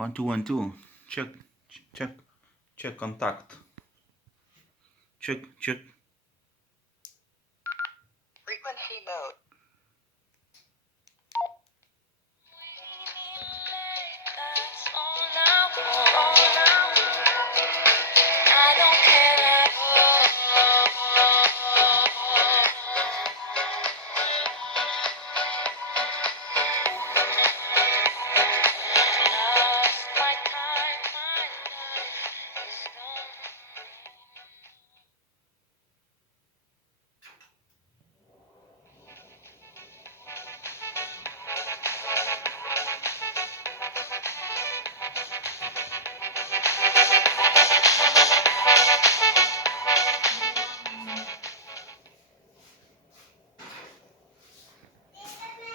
One two one two. Check, check, check contact. Check. Frequency mode.